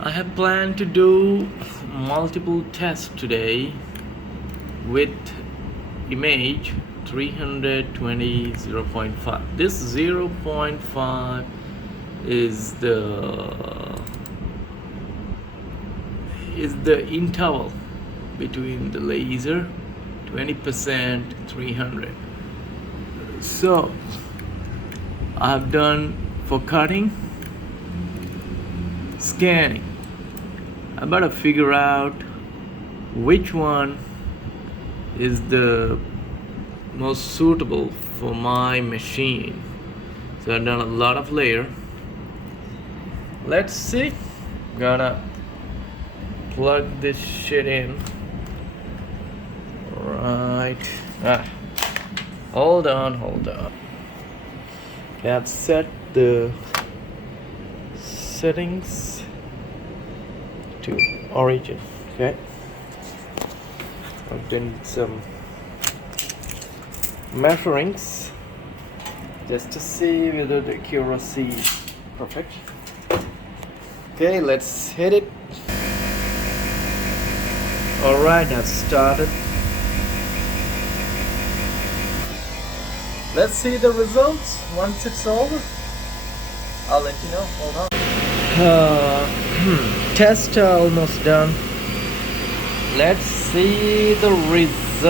I have planned to do multiple tests today with image 320 0.5. This 0.5 is the interval between the laser 20% 300. So I have done for cutting, scanning. I better figure out which one is the most suitable for my machine. So I've done a lot of layer. Let's see. Gonna plug this shit in. Right. Hold on. Okay, I've set the settings to origin. Okay. I've done some measurings just to see whether the accuracy is perfect. Okay, let's hit it. Alright, I've started. Let's see the results once it's over. I'll let you know. Hold on. Test almost done. Let's see the results.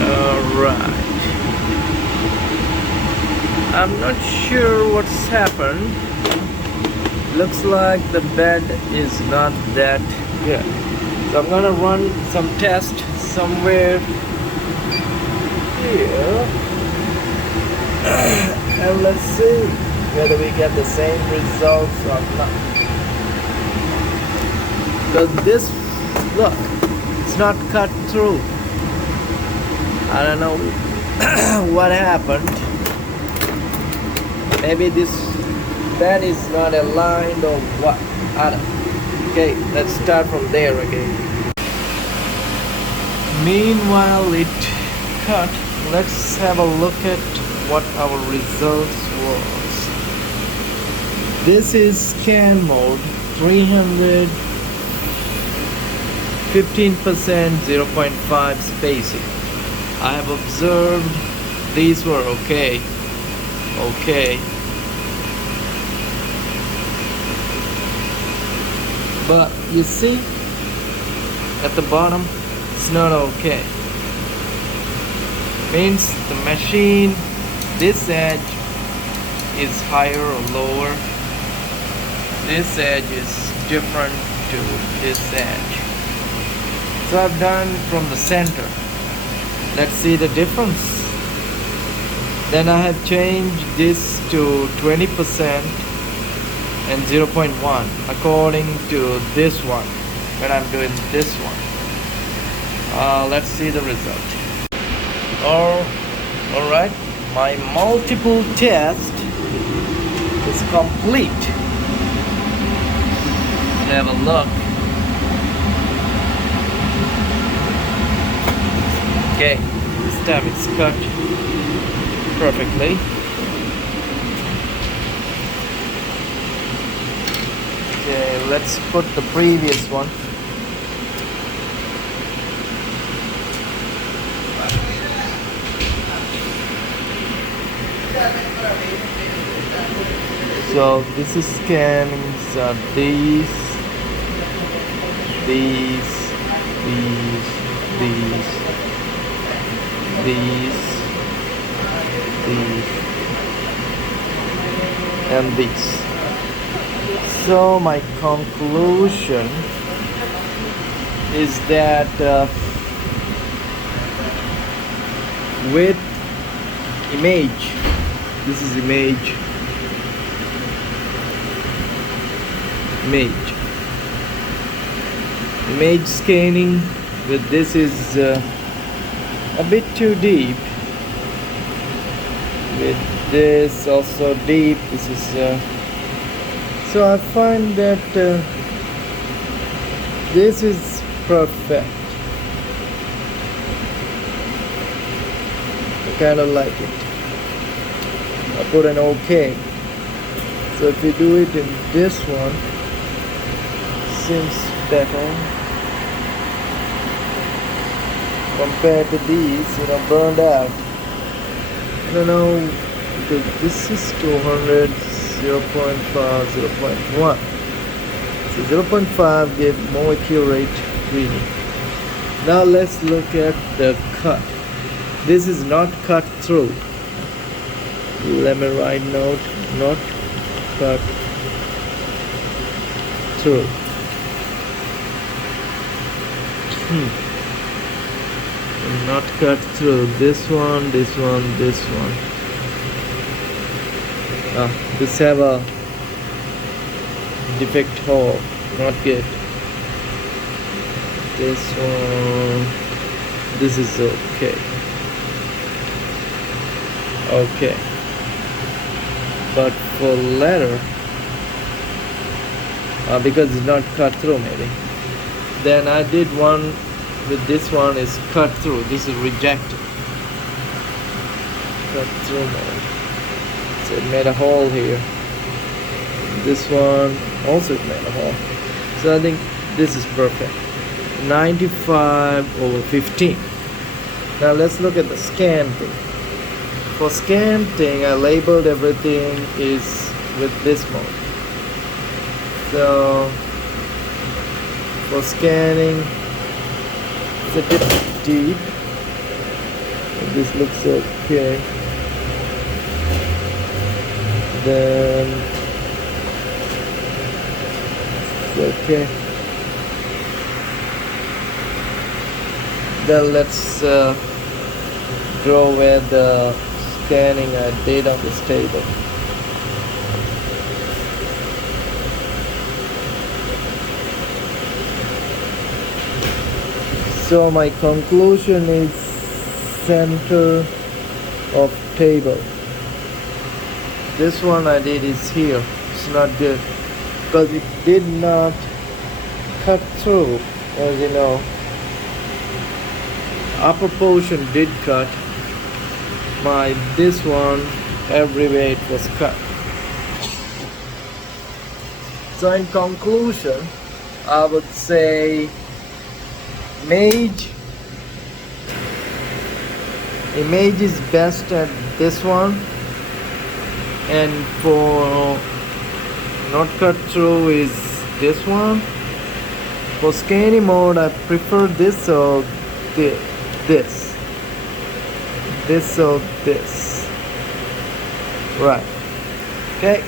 Alright. I'm not sure what's happened. Looks like the bed is not that good. So I'm gonna run some test somewhere here. And let's see whether we get the same results or not. Because this, look, it's not cut through. I don't know what happened. Maybe this bed is not aligned or what. I don't know. Okay, let's start from there again. Meanwhile it cut. Let's have a look at what our results was. This is scan mode 300 15% 0.5 spacing. I have observed these were okay. But you see at the bottom it's not okay. Means the machine, this edge is higher or lower. This edge is different to this edge. So I've done from the center. Let's see the difference. Then I have changed this to 20% and 0.1 according to this one when I'm doing this one. Let's see the result. Alright, my multiple test is complete. Have a look. Okay, this time it's cut perfectly. Okay, let's put the previous one. So this is scanning these, and these. So my conclusion is that with image, this is image scanning with this is a bit too deep. With this also deep. This is so I find that this is perfect. I kind of like it. I put an OK. So if we do it in this one, seems better compared to these, burned out. I don't know, because this is 200, 0.5, 0.1. So 0.5 give more accurate reading. Now let's look at the cut. This is not cut through. Let me write note, not cut through. Not cut through. This one, this one, this one. This have a defect hole. Not good. This one. This is okay. Okay. But for letter, because it's not cut through maybe. Then I did one with this one is cut through. This is rejected. Cut through mode. So it made a hole here. This one also made a hole. So I think this is perfect. 95/15. Now let's look at the scan thing. For scan thing, I labeled everything is with this mode. So for scanning, it's a bit deep. This looks okay. Then it's okay. Then let's draw where the scanning I did on this table. So my conclusion is center of table. This one I did is here. It's not good because it did not cut through, as you know. Upper portion did cut. This one everywhere it was cut. So in conclusion, I would say image is best at this one, and for not cut through is this one. For scanning mode I prefer this or this, or this, right? Okay,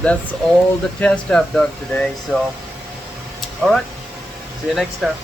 that's all the test I've done today. So alright, see you next time.